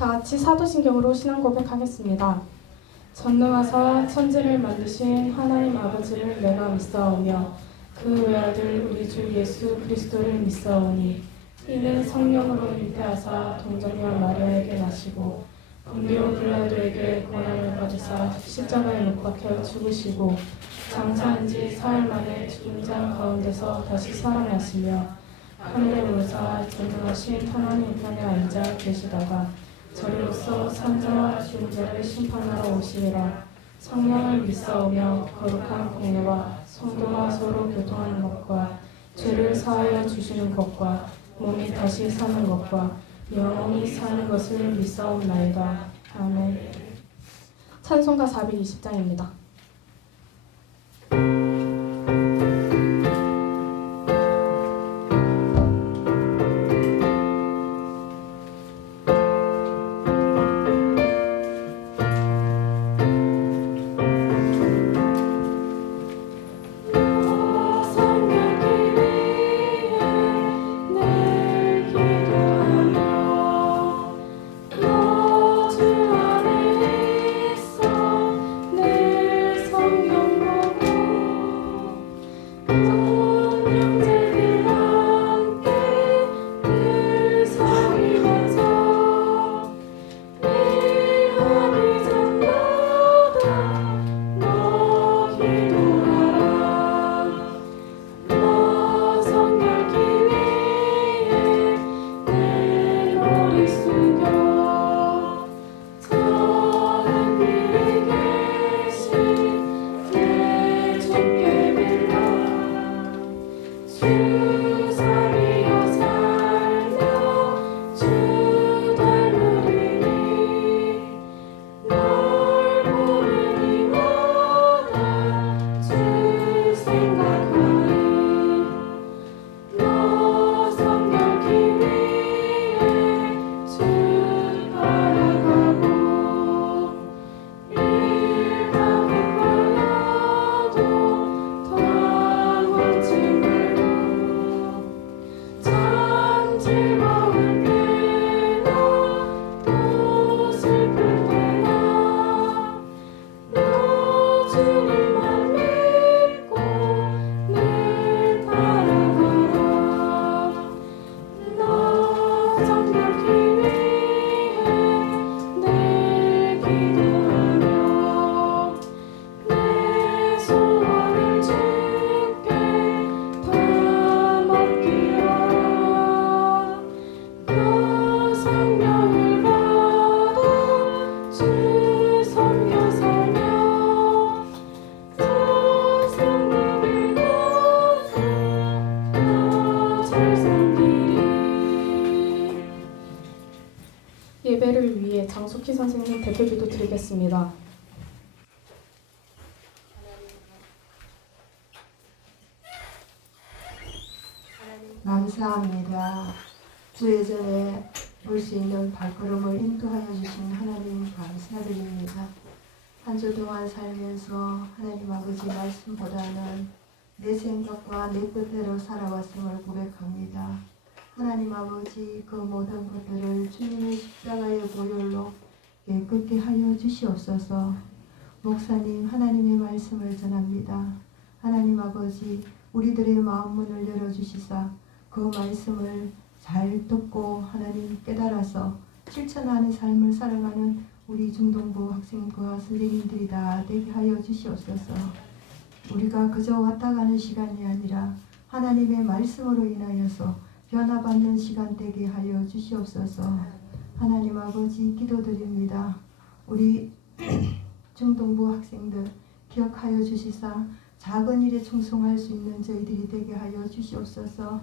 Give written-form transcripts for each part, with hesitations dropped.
다 같이 사도신경으로 신앙 고백하겠습니다. 전능하사 천지를 만드신 하나님 아버지를 내가 믿사오며 그 외아들 우리 주 예수 그리스도를 믿사오니 이는 성령으로 잉태하사 동정녀 마리아에게 나시고 본디오 빌라도에게 고난을 받으사 십자가에 못 박혀 죽으시고 장사한 지 사흘 만에 죽은 자 가운데서 다시 살아나시며 하늘에 오르사 전능하신 하나님 우편에 앉아 계시다가 저리로서 산자와 죽은 자를 심판하러 오시리라. 성령을 믿사오며 거룩한 공예와 성도와 서로 교통하는 것과 죄를 사하여 주시는 것과 몸이 다시 사는 것과 영원히 사는 것을 믿사옵나이다. 아멘. 찬송가 420장입니다. 예배를 위해 장숙희 선생님 대표기도 드리겠습니다. 감사합니다. 주의 전에 볼 수 있는 발걸음을 인도하여 주신 하나님 감사드립니다. 한 주 동안 살면서 하나님 아버지 말씀보다는 내 생각과 내 뜻대로 살아왔음을 고백합니다. 하나님 아버지 그 모든 것들을 주님의 십자가의 보혈로 깨끗게 하여 주시옵소서. 목사님 하나님의 말씀을 전합니다. 하나님 아버지 우리들의 마음 문을 열어주시사 그 말씀을 잘 듣고 하나님 깨달아서 실천하는 삶을 살아가는 우리 중동부 학생과 선생님들이 다 되게 하여 주시옵소서. 우리가 그저 왔다 가는 시간이 아니라 하나님의 말씀으로 인하여서 변화받는 시간 되게 하여 주시옵소서. 하나님 아버지 기도드립니다. 우리 중동부 학생들 기억하여 주시사 작은 일에 충성할 수 있는 저희들이 되게 하여 주시옵소서.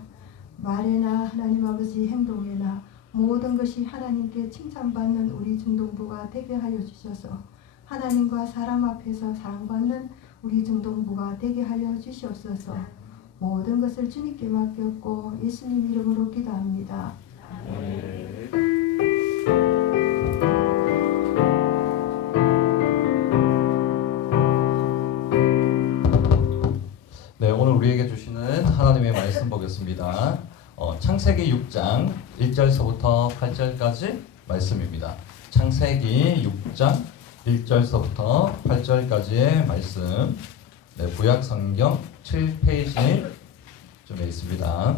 말에나 하나님 아버지 행동에나 모든 것이 하나님께 칭찬받는 우리 중동부가 되게 하여 주셔서 하나님과 사람 앞에서 사랑받는 우리 중동부가 되게 하여 주시옵소서. 모든 것을 주님께 맡겼고 예수님 이름으로 기도합니다. 네, 오늘 우리에게 주시는 하나님의 말씀 보겠습니다. 창세기 6장 1절서부터 8절까지 말씀입니다. 창세기 6장 1절서부터 8절까지의 말씀, 네, 구약 성경 7페이지쯤에 있습니다.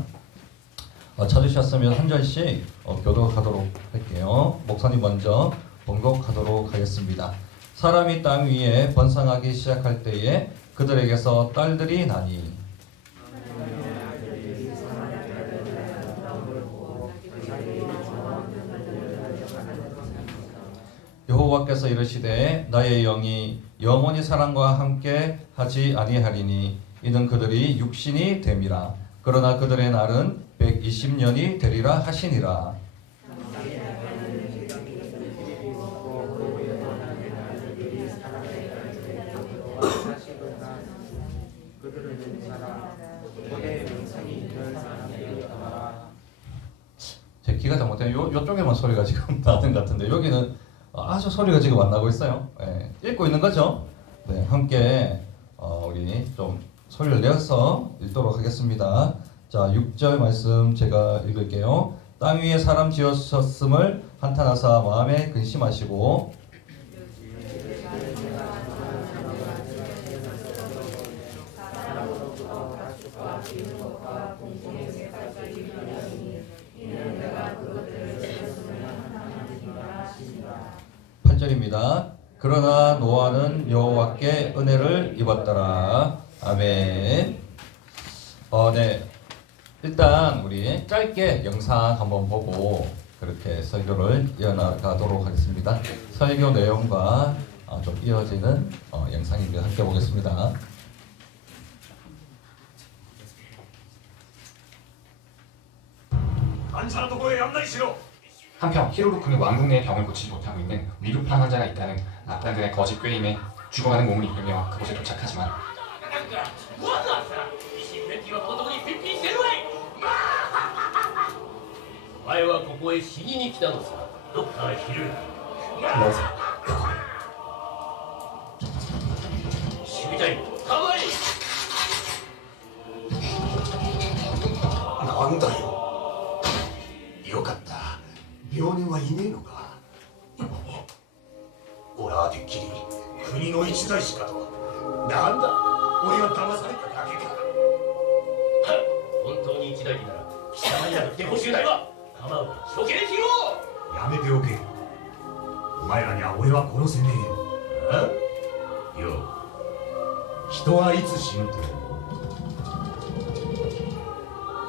찾으셨으면 한 절씩 교독하도록 할게요. 목사님 먼저 봉독하도록 하겠습니다. 사람이 땅 위에 번성하기 시작할 때에 그들에게서 딸들이 나니 여호와께서 이르시되 나의 영이 영원히 사람과 함께 하지 아니하리니 이는 그들이 육신이 됨이라. 그러나 그들의 날은 120년이 되리라 하시니라. 제 귀가 잘못되면 요쪽에만 소리가 지금 나는 것 같은데 여기는 아주 소리가 지금 안 나고 있어요. 네, 읽고 있는 거죠? 네, 함께 우리 좀 소리를 내어서 읽도록 하겠습니다. 자, 6절 말씀 제가 읽을게요. 땅 위에 사람 지으셨음을 한탄하사 마음에 근심하시고 절입니다. 그러나 노아는 여호와께 은혜를 입었더라. 아멘. 네. 일단 우리 짧게 영상 한번 보고 그렇게 설교를 이어나가도록 하겠습니다. 설교 내용과 좀 이어지는 영상인데 함께 보겠습니다. 한편 히로루크는 왕국 내 병을 고치지 못하고 있는 위급한 환자가 있다는 랍단들의 거짓 꾀임에 죽어가는 몸을 이끌며 그곳에 도착하지만なんだよ。よかった。病人はいねえのか。俺はてっきり国の一大事かと。なんだ、俺が騙されただけか。本当に一大事なら貴様になくて補修代は構うな、処刑しろ。やめておけ。お前らには俺は殺せねえよ。よう、人はいつ死ぬと思う？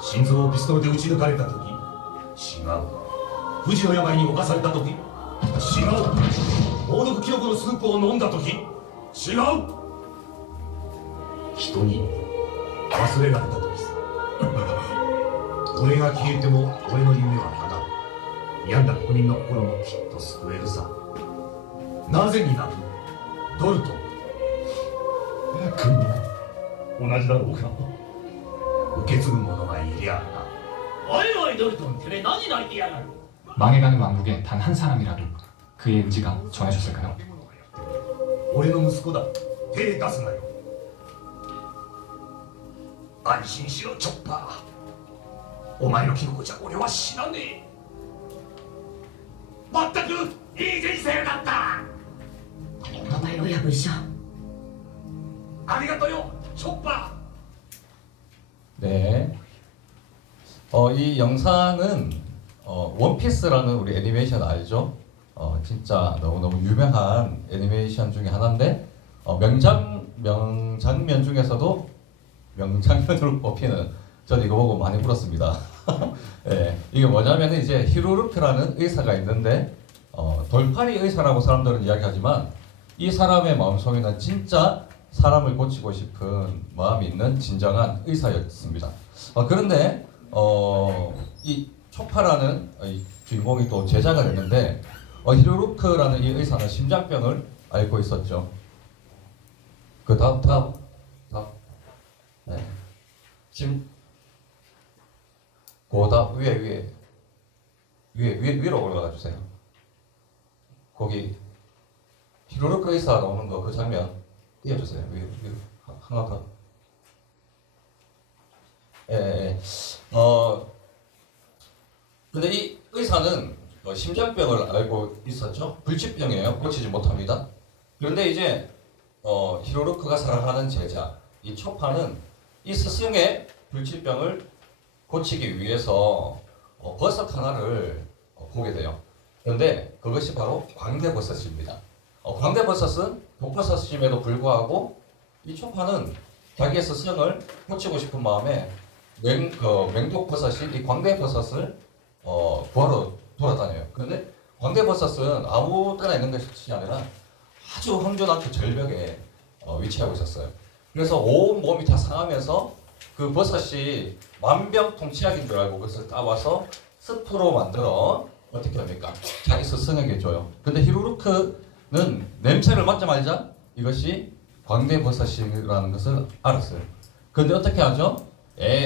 心臓をピストルで撃ち抜かれた時？違う。不治の病に侵された時？違う。猛毒キノコのスープを飲んだ時？違う。人に忘れられた時さ。俺が消えても俺の夢は叶う。病んだ国民の心もきっと救えるさ。なぜになる？ドルトン。君も同じだろうか。受け継ぐ者がいりゃあな。おいおいドルトン、てめえ何泣いてやがる。 망해가는 왕국에 단 한 사람이라도 그의 의지가 전해졌을까요? 俺の息子だ。手出すなよ。安心しろ、チョッパー。お前のキノコじゃ俺は死なねえ。まったくいい人生だった。바바로야 부셔. ありがとよ、チョッパー。 네. 이 영상은 원피스라는 우리 애니메이션 알죠? 진짜 너무너무 유명한 애니메이션 중에 하나인데 명장면 중에서도 명장면으로 꼽히는, 저는 이거 보고 많이 울었습니다. 네, 이게 뭐냐면 이제 히로루크라는 의사가 있는데 돌팔이 의사라고 사람들은 이야기하지만 이 사람의 마음속에는 진짜 사람을 고치고 싶은 마음이 있는 진정한 의사였습니다. 그런데 이 초파라는 이 주인공이 또 제자가 됐는데 히로루크라는 이 의사는 심장병을 앓고 있었죠. 그 다음. 네. 고다 위로 올라가 주세요. 거기 히로루크 의사 나오는 거 그 장면 띄워주세요. 위로 하나 더. 예. 근데 이 의사는 심장병을 앓고 있었죠. 불치병이에요. 고치지 못합니다. 그런데 이제 히로루크가 사랑하는 제자 이 초파는 이 스승의 불치병을 고치기 위해서 버섯 하나를 보게 돼요. 그런데 그것이 바로 광대버섯입니다. 광대버섯은 독버섯임에도 불구하고 이 초파는 자기의 스승을 고치고 싶은 마음에 맹독버섯인 이 광대버섯을 구하러 돌아다녀요. 그런데 광대버섯은 아무 때나 있는 것이 아니라 아주 황존한 그 절벽에 위치하고 있었어요. 그래서 온 몸이 다 상하면서 그 버섯이 만병통치약인 줄 알고 그것을 따와서 스프로 만들어 어떻게 합니까? 자기 스승에게 줘요. 근데 히로루크는 냄새를 맡자마자 이것이 광대버섯이라는 것을 알았어요. 근데 어떻게 하죠?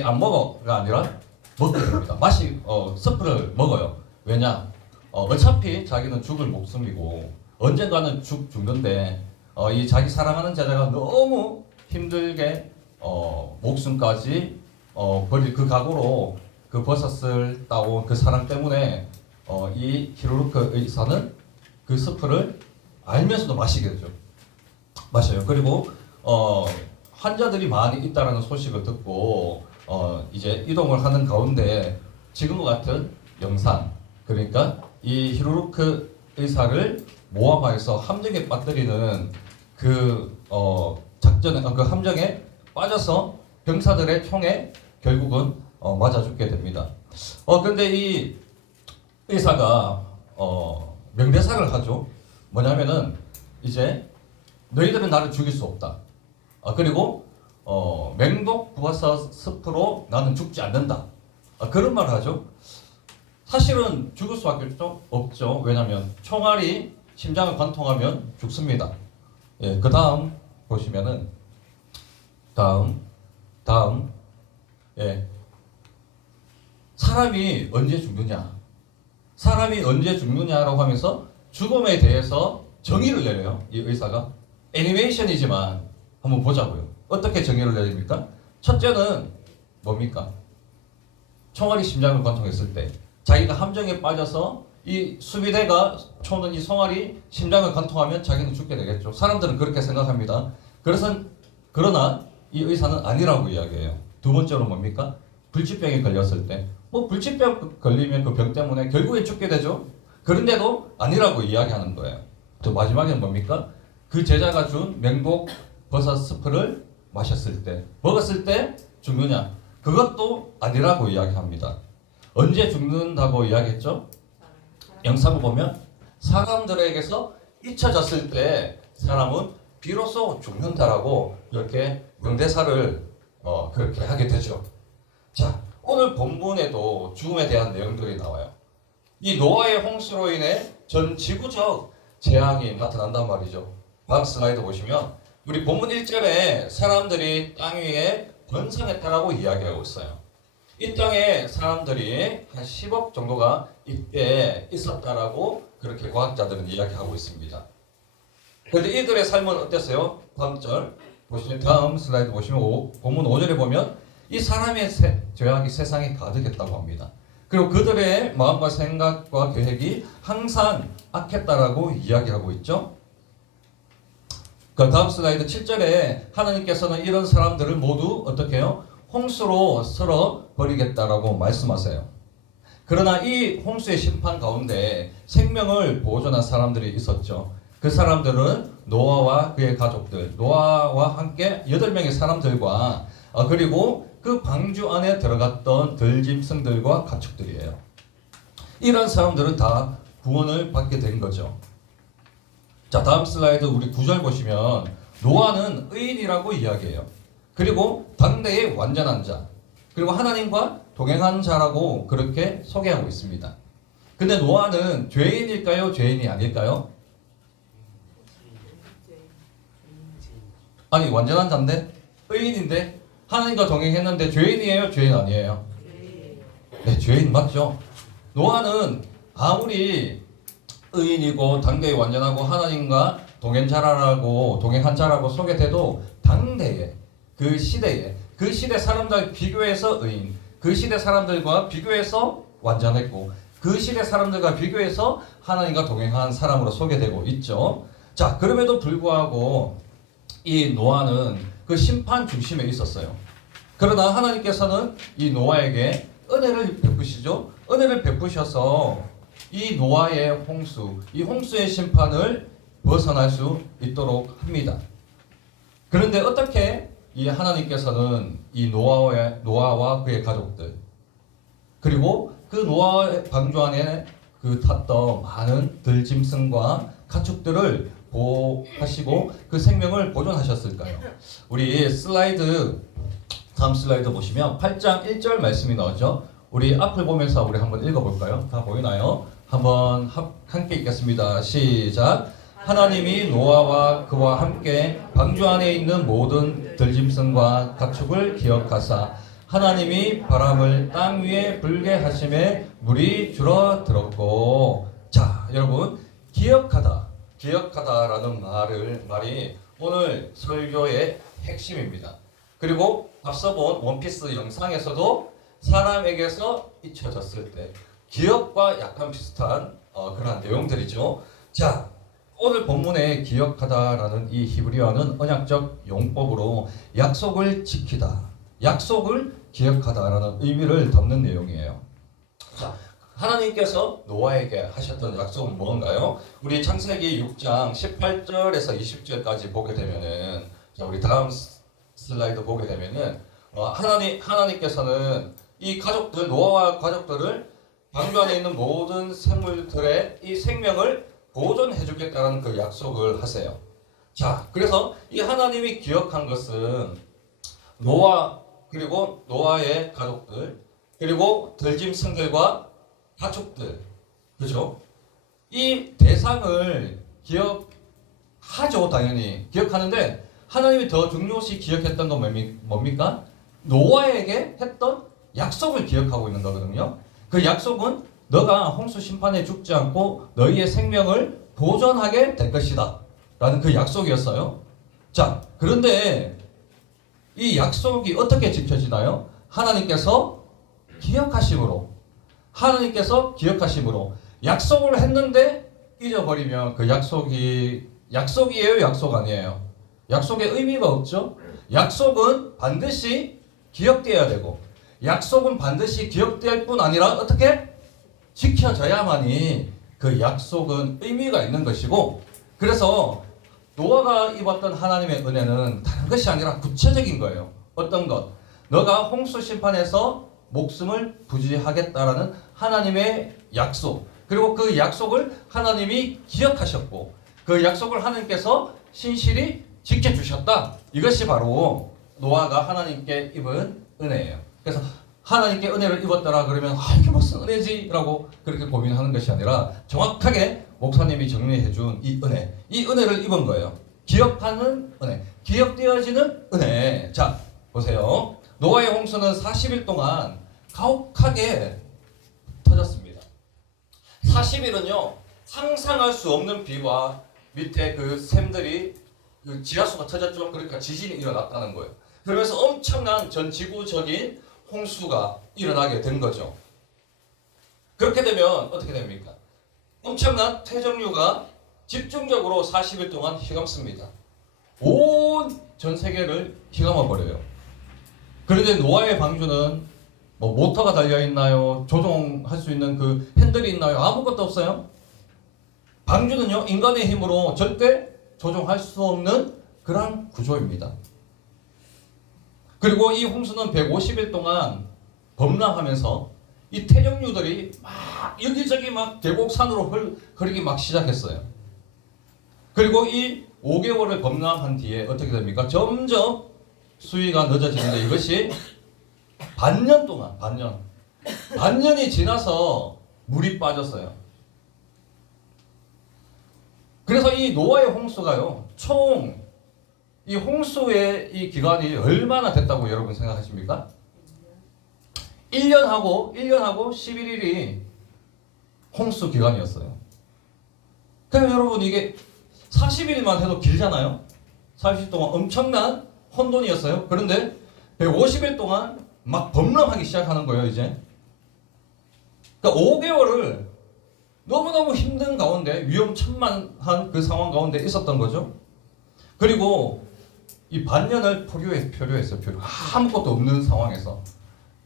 안 먹어가 아니라 먹게 됩니다. 스프를 먹어요. 왜냐? 어차피 자기는 죽을 목숨이고 언젠가는 죽는데 이 자기 사랑하는 제자가 너무 힘들게 목숨까지 버릴 그 각오로 그 버섯을 따온 그 사랑 때문에 이 히로루크 의사는 그 스프를 알면서도 마시게 되죠. 마셔요. 그리고 환자들이 많이 있다라는 소식을 듣고 이제 이동을 하는 가운데 지금과 같은 영상, 그러니까 이 히로루크 의사를 모함하여서 함정에 빠뜨리는 그 그 함정에 빠져서 병사들의 총에 결국은 맞아 죽게 됩니다. 근데 이 의사가 명대사를 하죠. 뭐냐면은 이제 너희들은 나를 죽일 수 없다. 그리고 맹독 버섯 스프로 나는 죽지 않는다. 그런 말을 하죠. 사실은 죽을 수밖에 없죠. 왜냐하면 총알이 심장을 관통하면 죽습니다. 예, 그 다음 보시면은 다음 예, 사람이 언제 죽느냐? 사람이 언제 죽느냐라고 하면서 죽음에 대해서 정의를 내려요. 이 의사가 애니메이션이지만 한번 보자고요. 어떻게 정의를 내립니까? 첫째는 뭡니까? 총알이 심장을 관통했을 때 자기가 함정에 빠져서 이 수비대가 쏘는 이 총알이 심장을 관통하면 자기는 죽게 되겠죠. 사람들은 그렇게 생각합니다. 그러나 이 의사는 아니라고 이야기해요. 두 번째로 뭡니까? 불치병에 걸렸을 때 불치병 걸리면 그 병 때문에 결국에 죽게 되죠. 그런데도 아니라고 이야기하는 거예요. 또 마지막에는 뭡니까? 그 제자가 준 맹독 버섯 스프를 먹었을 때 죽느냐? 그것도 아니라고 이야기합니다. 언제 죽는다고 이야기했죠? 영상을 보면 사람들에게서 잊혀졌을 때 사람은 비로소 죽는다라고 이렇게 명대사를 그렇게 하게 되죠. 자, 오늘 본문에도 죽음에 대한 내용들이 나와요. 이 노아의 홍수로 인해 전 지구적 재앙이 나타난단 말이죠. 다음 슬라이드 보시면 우리 본문 1절에 사람들이 땅 위에 번성했다라고 이야기하고 있어요. 이 땅에 사람들이 한 10억 정도가 이때 있었다라고 그렇게 과학자들은 이야기하고 있습니다. 그런데 이들의 삶은 어땠어요? 다음 슬라이드 보시면 본문 5절에 보면 이 사람의 죄악이 세상에 가득했다고 합니다. 그리고 그들의 마음과 생각과 계획이 항상 악했다라고 이야기하고 있죠. 그 다음 슬라이드 7절에 하나님께서는 이런 사람들을 모두 어떻게 해요? 홍수로 쓸어 버리겠다라고 말씀하세요. 그러나 이 홍수의 심판 가운데 생명을 보존한 사람들이 있었죠. 그 사람들은 노아와 그의 가족들, 노아와 함께 8명의 사람들과 그리고 그 방주 안에 들어갔던 들짐승들과 가축들이에요. 이런 사람들은 다 구원을 받게 된 거죠. 자, 다음 슬라이드 우리 9절 보시면 노아는 의인이라고 이야기해요. 그리고 당대의 완전한 자, 그리고 하나님과 동행한 자라고 그렇게 소개하고 있습니다. 근데 노아는 죄인일까요? 죄인이 아닐까요? 아니, 완전한 자인데 의인인데 하나님과 동행했는데 죄인이에요? 죄인 아니에요? 네, 죄인 맞죠? 노아는 아무리 의인이고 당대에 완전하고 하나님과 동행한 자라고 소개돼도 당대에 그 시대 사람들 비교해서 의인, 그 시대 사람들과 비교해서 완전했고 그 시대 사람들과 비교해서 하나님과 동행한 사람으로 소개되고 있죠. 자, 그럼에도 불구하고 이 노아는 그 심판 중심에 있었어요. 그러나 하나님께서는 이 노아에게 은혜를 베푸시죠. 은혜를 베푸셔서 이 노아의 홍수, 이 홍수의 심판을 벗어날 수 있도록 합니다. 그런데 어떻게 이 하나님께서는 이 노아와 그의 가족들, 그리고 그 노아의 방주 안에 그 탔던 많은 들짐승과 가축들을 보호하시고 그 생명을 보존하셨을까요? 우리 다음 슬라이드 보시면 8장 1절 말씀이 나오죠. 우리 앞을 보면서 우리 한번 읽어볼까요? 다 보이나요? 한번 함께 읽겠습니다. 시작. 하나님이 노아와 그와 함께 방주 안에 있는 모든 들짐승과 가축을 기억하사 하나님이 바람을 땅 위에 불게 하심에 물이 줄어들었고. 자, 여러분, 기억하다라는 말이 오늘 설교의 핵심입니다. 그리고 앞서 본 원피스 영상에서도 사람에게서 잊혀졌을 때 기억과 약간 비슷한 그런 내용들이죠. 자, 오늘 본문에 기억하다라는 이 히브리어는 언약적 용법으로 약속을 지키다, 약속을 기억하다라는 의미를 담는 내용이에요. 자, 하나님께서 노아에게 하셨던 약속은 뭔가요? 우리 창세기 6장 18절에서 20절까지 보게 되면은, 자, 우리 다음 슬라이드 보게 되면은 하나님께서는 이 가족들, 노아와 가족들을 방주 안에 있는 모든 생물들의 이 생명을 보존해 주겠다는 그 약속을 하세요. 자, 그래서 이 하나님이 기억한 것은 노아, 그리고 노아의 가족들, 그리고 들짐승들과 가축들, 그죠? 이 대상을 기억하죠, 당연히. 기억하는데 하나님이 더 중요시 기억했던 건 뭡니까? 노아에게 했던 약속을 기억하고 있는 거거든요. 그 약속은 너가 홍수 심판에 죽지 않고 너희의 생명을 보존하게 될 것이다 라는 그 약속이었어요. 자, 그런데 이 약속이 어떻게 지켜지나요? 하나님께서 기억하심으로 약속을 했는데 잊어버리면 그 약속이에요, 약속 아니에요? 약속의 의미가 없죠. 약속은 반드시 기억되어야 되고, 약속은 반드시 기억될 뿐 아니라 어떻게 지켜져야만이 그 약속은 의미가 있는 것이고, 그래서 노아가 입었던 하나님의 은혜는 다른 것이 아니라 구체적인 거예요. 어떤 것? 너가 홍수 심판에서 목숨을 부지하겠다라는 하나님의 약속, 그리고 그 약속을 하나님이 기억하셨고 그 약속을 하나님께서 신실히 지켜주셨다. 이것이 바로 노아가 하나님께 입은 은혜예요. 그래서 하나님께 은혜를 입었더라 그러면 이게 무슨 은혜지? 라고 그렇게 고민하는 것이 아니라 정확하게 목사님이 정리해준 이 은혜를 입은 거예요. 기억하는 은혜, 기억되어지는 은혜. 자, 보세요. 노아의 홍수는 40일 동안 가혹하게 터졌습니다. 40일은요 상상할 수 없는 비와 밑에 그 샘들이 그 지하수가 터졌죠. 그러니까 지진이 일어났다는 거예요. 그러면서 엄청난 전 지구적인 홍수가 일어나게 된 거죠. 그렇게 되면 어떻게 됩니까? 엄청난 퇴적류가 집중적으로 40일 동안 휘감습니다. 온 전 세계를 휘감아 버려요. 그런데 노아의 방주는 뭐 모터가 달려 있나요? 조종할 수 있는 그 핸들이 있나요? 아무것도 없어요. 방주는요 인간의 힘으로 절대 조종할 수 없는 그런 구조입니다. 그리고 이 홍수는 150일 동안 범람하면서 이 퇴적류들이 막 여기저기 막 계곡산으로 흐르기 막 시작했어요. 그리고 이 5개월을 범람한 뒤에 어떻게 됩니까? 점점 수위가 늦어지는데 이것이 반년이 지나서 물이 빠졌어요. 그래서 이 노아의 홍수가요, 총 이 홍수의 이 기간이 얼마나 됐다고 여러분 생각하십니까? 1년하고 11일이 홍수 기간이었어요. 그럼 여러분 이게 40일만 해도 길잖아요. 40일 동안 엄청난 혼돈이었어요. 그런데 150일 동안 막 범람하기 시작하는 거예요, 이제. 그러니까 5개월을 너무너무 힘든 가운데 위험천만한 그 상황 가운데 있었던 거죠. 그리고 이 반년을 표류했어요. 아무것도 없는 상황에서.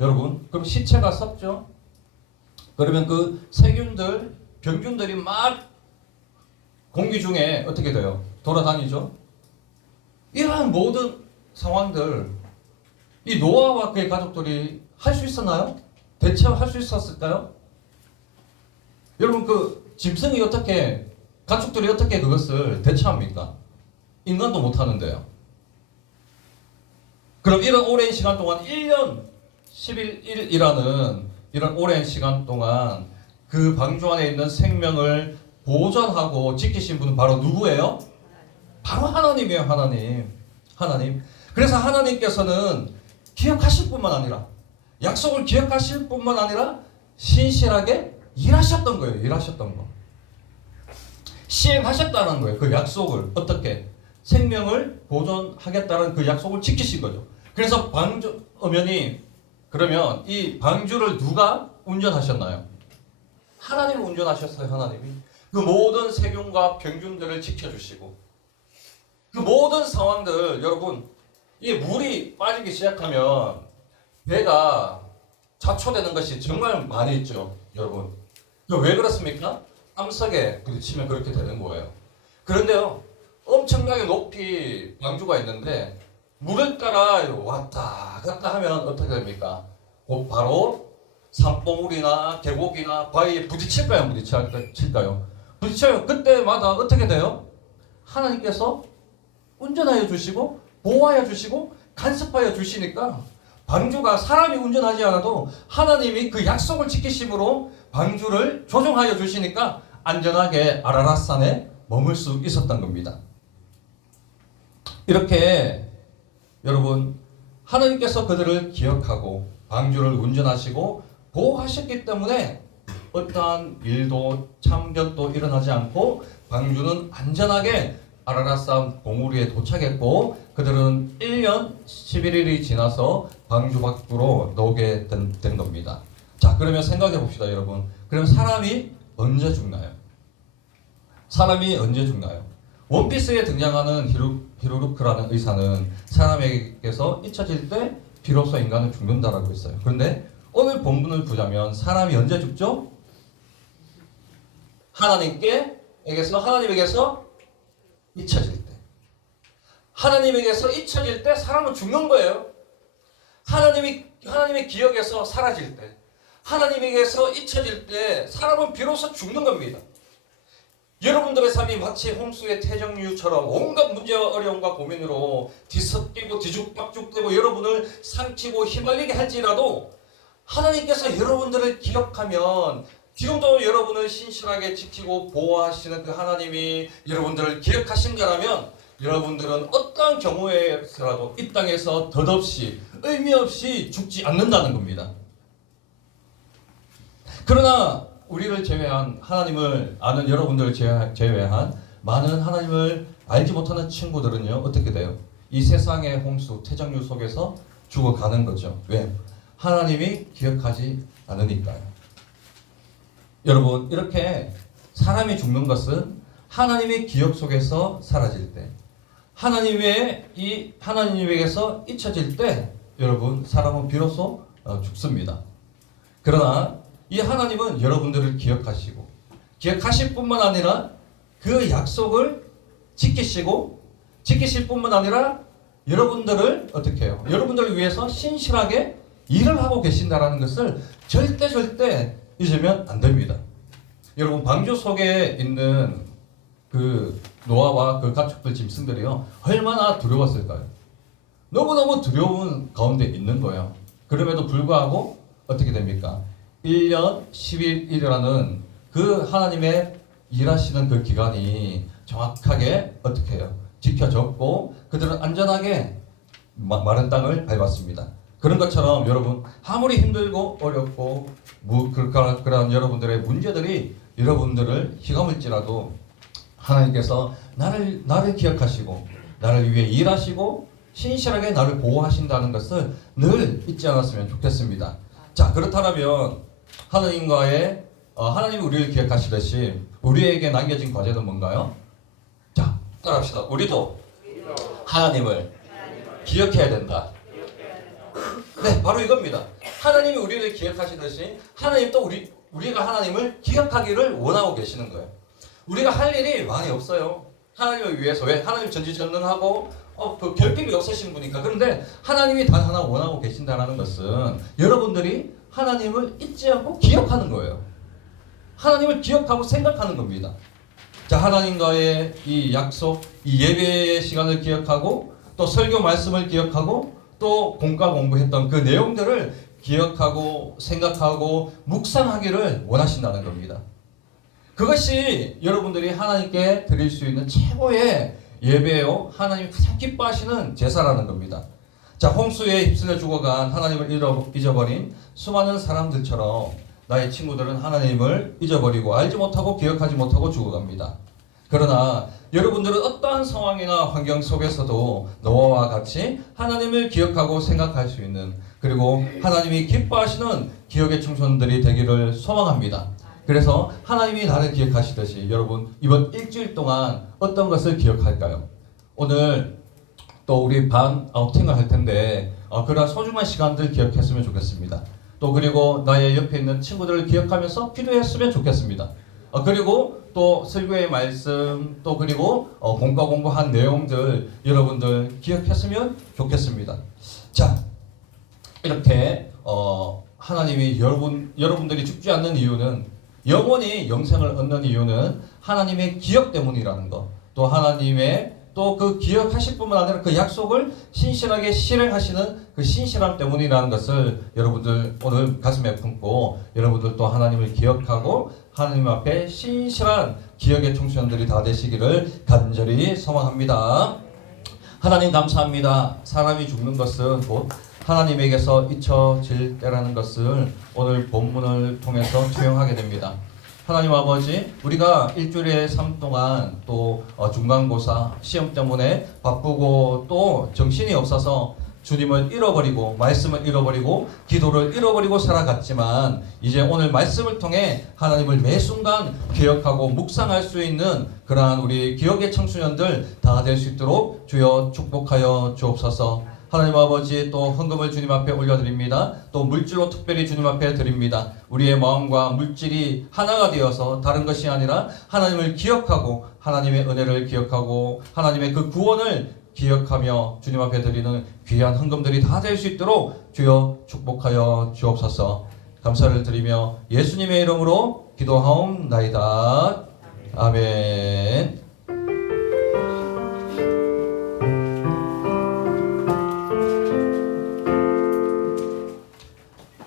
여러분, 그럼 시체가 섰죠? 그러면 그 세균들, 병균들이 막 공기 중에 어떻게 돼요? 돌아다니죠? 이러한 모든 상황들, 이 노아와 그의 가족들이 할 수 있었나요? 대처할 수 있었을까요? 여러분, 그 짐승이 어떻게, 가축들이 어떻게 그것을 대처합니까? 인간도 못하는데요. 그럼 이런 오랜 시간 동안 1년 11일이라는 이런 오랜 시간 동안 그 방주 안에 있는 생명을 보존하고 지키신 분은 바로 누구예요? 바로 하나님이에요. 하나님. 그래서 하나님께서는 기억하실 뿐만 아니라, 약속을 기억하실 뿐만 아니라 신실하게 일하셨던 거예요. 일하셨던 거. 시행하셨다는 거예요. 그 약속을. 어떻게? 생명을 보존하겠다는 그 약속을 지키신 거죠. 그래서 방주 엄연히, 그러면 이 방주를 누가 운전하셨나요? 하나님이 운전하셨어요. 하나님이. 그 모든 세균과 병균들을 지켜주시고, 그 모든 상황들, 여러분, 이 물이 빠지기 시작하면 배가 자초되는 것이 정말 많이 있죠. 여러분, 왜 그렇습니까? 암석에 부딪히면 그렇게 되는 거예요. 그런데요, 엄청나게 높이 방주가 있는데 물을 따라 왔다 갔다 하면 어떻게 됩니까? 곧 바로 산봉우리나 계곡이나 바위에 부딪힐까요? 부딪혀요. 그때마다 어떻게 돼요? 하나님께서 운전하여 주시고 보호하여 주시고 간섭하여 주시니까 방주가 사람이 운전하지 않아도 하나님이 그 약속을 지키심으로 방주를 조종하여 주시니까 안전하게 아라랏산에 머물 수 있었던 겁니다. 이렇게 여러분, 하나님께서 그들을 기억하고 방주를 운전하시고 보호하셨기 때문에 어떠한 일도 참견도 일어나지 않고 방주는 안전하게 아라랏산 봉우리에 도착했고, 그들은 1년 11일이 지나서 방주 밖으로 나오게 된 겁니다. 자, 그러면 생각해 봅시다, 여러분. 그럼 사람이 언제 죽나요? 원피스에 등장하는 히루루크라는 의사는 사람에게서 잊혀질 때 비로소 인간은 죽는다라고 했어요. 그런데 오늘 본문을 보자면 사람이 언제 죽죠? 하나님에게서 잊혀질 때. 하나님에게서 잊혀질 때 사람은 죽는 거예요. 하나님의 기억에서 사라질 때, 하나님에게서 잊혀질 때 사람은 비로소 죽는 겁니다. 여러분들의 삶이 마치 홍수의 태정류처럼 온갖 문제와 어려움과 고민으로 뒤섞이고 뒤죽박죽되고 여러분을 삼키고 휘말리게 할지라도 하나님께서 여러분들을 기억하면, 지금도 여러분을 신실하게 지키고 보호하시는 그 하나님이 여러분들을 기억하신다면 여러분들은 어떠한 경우에서라도 이 땅에서 덧없이 의미 없이 죽지 않는다는 겁니다. 그러나 우리를 제외한, 하나님을 아는 여러분들을 제외한 많은 하나님을 알지 못하는 친구들은요, 어떻게 돼요? 이 세상의 홍수, 태정류 속에서 죽어가는 거죠. 왜? 하나님이 기억하지 않으니까요. 여러분, 이렇게 사람이 죽는 것은 하나님의 기억 속에서 사라질 때, 하나님에게서 잊혀질 때, 여러분, 사람은 비로소 죽습니다. 그러나 이 하나님은 여러분들을 기억하실 뿐만 아니라 그 약속을 지키실 뿐만 아니라 여러분들을 어떻게 해요? 여러분들을 위해서 신실하게 일을 하고 계신다라는 것을 절대 잊으면 안 됩니다. 여러분, 방주 속에 있는 그 노아와 그 가축들, 짐승들이요, 얼마나 두려웠을까요? 너무너무 두려운 가운데 있는 거예요. 그럼에도 불구하고 어떻게 됩니까? 1년 11일이라는 그 하나님의 일하시는 그 기간이 정확하게 어떻게 해요? 지켜졌고 그들은 안전하게 마른 땅을 밟았습니다. 그런 것처럼 여러분, 아무리 힘들고 어렵고 그런 여러분들의 문제들이 여러분들을 휘감을지라도 하나님께서 나를 기억하시고 나를 위해 일하시고 신실하게 나를 보호하신다는 것을 늘 잊지 않았으면 좋겠습니다. 자, 그렇다면 하나님이 우리를 기억하시듯이 우리에게 남겨진 과제는 뭔가요? 자, 따라합시다. 우리도 하나님을 기억해야 된다. 네, 바로 이겁니다. 하나님이 우리를 기억하시듯이 하나님도 우리가 하나님을 기억하기를 원하고 계시는 거예요. 우리가 할 일이 많이 없어요. 하나님을 위해서. 왜? 하나님 전지전능하고 그 결핍이 없으신 분이니까. 그런데 하나님이 단 하나 원하고 계신다는 것은 여러분들이 하나님을 잊지 않고 기억하는 거예요. 하나님을 기억하고 생각하는 겁니다. 자, 하나님과의 이 약속, 이 예배의 시간을 기억하고 또 설교 말씀을 기억하고 또 공부했던 그 내용들을 기억하고 생각하고 묵상하기를 원하신다는 겁니다. 그것이 여러분들이 하나님께 드릴 수 있는 최고의 예배요, 하나님이 가장 기뻐하시는 제사라는 겁니다. 자, 홍수에 휩쓸려 죽어간 하나님을 잊어버린 수많은 사람들처럼 나의 친구들은 하나님을 잊어버리고 알지 못하고 기억하지 못하고 죽어갑니다. 그러나 여러분들은 어떠한 상황이나 환경 속에서도 노아와 같이 하나님을 기억하고 생각할 수 있는, 그리고 하나님이 기뻐하시는 기억의 청소년들이 되기를 소망합니다. 그래서 하나님이 나를 기억하시듯이 여러분 이번 일주일 동안 어떤 것을 기억할까요? 오늘 또 우리 반 아우팅을 할 텐데 그러한 소중한 시간들 기억했으면 좋겠습니다. 또 그리고 나의 옆에 있는 친구들을 기억하면서 기도했으면 좋겠습니다. 그리고 또 설교의 말씀, 또 그리고 공부한 내용들 여러분들 기억했으면 좋겠습니다. 자, 이렇게 하나님이 여러분들이 죽지 않는 이유는, 영원히 영생을 얻는 이유는 하나님의 기억 때문이라는 것, 또 하나님의 또 그 기억하실 뿐만 아니라 그 약속을 신실하게 실행하시는 그 신실함 때문이라는 것을 여러분들 오늘 가슴에 품고 여러분들 또 하나님을 기억하고 하나님 앞에 신실한 기억의 청소년들이 다 되시기를 간절히 소망합니다. 하나님 감사합니다. 사람이 죽는 것은 곧 하나님에게서 잊혀질 때라는 것을 오늘 본문을 통해서 투영하게 됩니다. 하나님 아버지, 우리가 일주일의 삶 동안 또 중간고사 시험 때문에 바쁘고 또 정신이 없어서 주님을 잃어버리고 말씀을 잃어버리고 기도를 잃어버리고 살아갔지만, 이제 오늘 말씀을 통해 하나님을 매 순간 기억하고 묵상할 수 있는 그러한 우리 기억의 청소년들 다 될 수 있도록 주여 축복하여 주옵소서. 하나님 아버지, 또 헌금을 주님 앞에 올려드립니다. 또 물질로 특별히 주님 앞에 드립니다. 우리의 마음과 물질이 하나가 되어서 다른 것이 아니라 하나님을 기억하고 하나님의 은혜를 기억하고 하나님의 그 구원을 기억하며 주님 앞에 드리는 귀한 헌금들이 다 될 수 있도록 주여 축복하여 주옵소서. 감사를 드리며 예수님의 이름으로 기도하옵나이다. 아멘.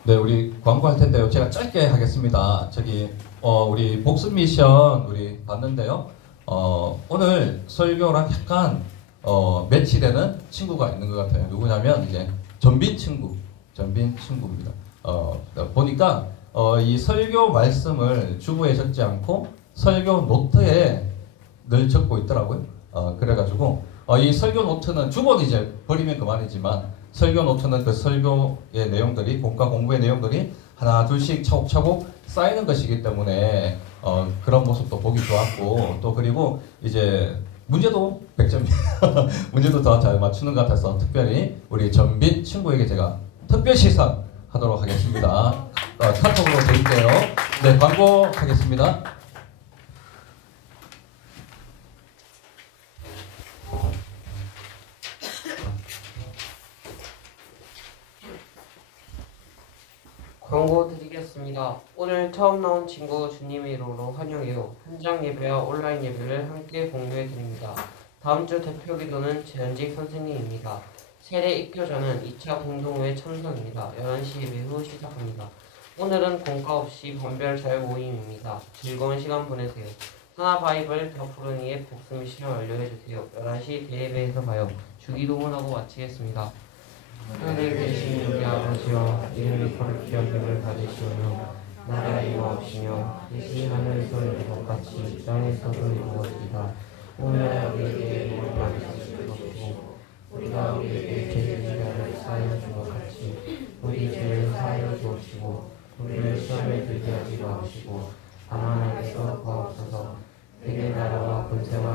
네, 우리 광고할 텐데요. 제가 짧게 하겠습니다. 우리 복습 미션 우리 봤는데요. 오늘 설교랑 약간 매치되는 친구가 있는 것 같아요. 누구냐면 이제 전빈 친구입니다. 보니까 이 설교 말씀을 주보에 적지 않고 설교 노트에 늘 적고 있더라고요. 그래가지고 이 설교 노트는 주보는 이제 버리면 그만이지만 설교 노트는 그 설교의 내용들이, 공부의 내용들이 하나 둘씩 차곡차곡 쌓이는 것이기 때문에 그런 모습도 보기 좋았고, 또 그리고 이제 문제도 100점이에요. 문제도 더 잘 맞추는 것 같아서 특별히 우리 전빈 친구에게 제가 특별 시상 하도록 하겠습니다. 카톡으로 드릴게요. 네, 광고하겠습니다. 광고 드리겠습니다. 오늘 처음 나온 친구 주님의 이름으로 환영해요. 현장 예배와 온라인 예배를 함께 공유해 드립니다. 다음 주 대표 기도는 재현직 선생님입니다. 세례 입교자는 2차 공동회 참석입니다. 11시 예배 후 시작합니다. 오늘은 공과 없이 번별 자유 모임입니다. 즐거운 시간 보내세요. 하나 바이블 더 푸르니의 복습 미션 완료해주세요. 11시 대예배에서 봐요. 주기도문하고 마치겠습니다. 하늘에 계신 우리 아버지여, 이름이 거룩히 여김을 받으시오며 나라의 임하옵시며 뜻이 하늘에서 이룬 것 같이 땅에서도 이루어지이다. 오늘 우리에게 이름을 주시옵시고 우리가 우리에게 죄를 사하여 준 것 같이 우리 죄를 사하여 주옵시고 우리를 시험에 들게 하지 마시고 다만 악에서 구하옵소서. 세계 나라와 권세와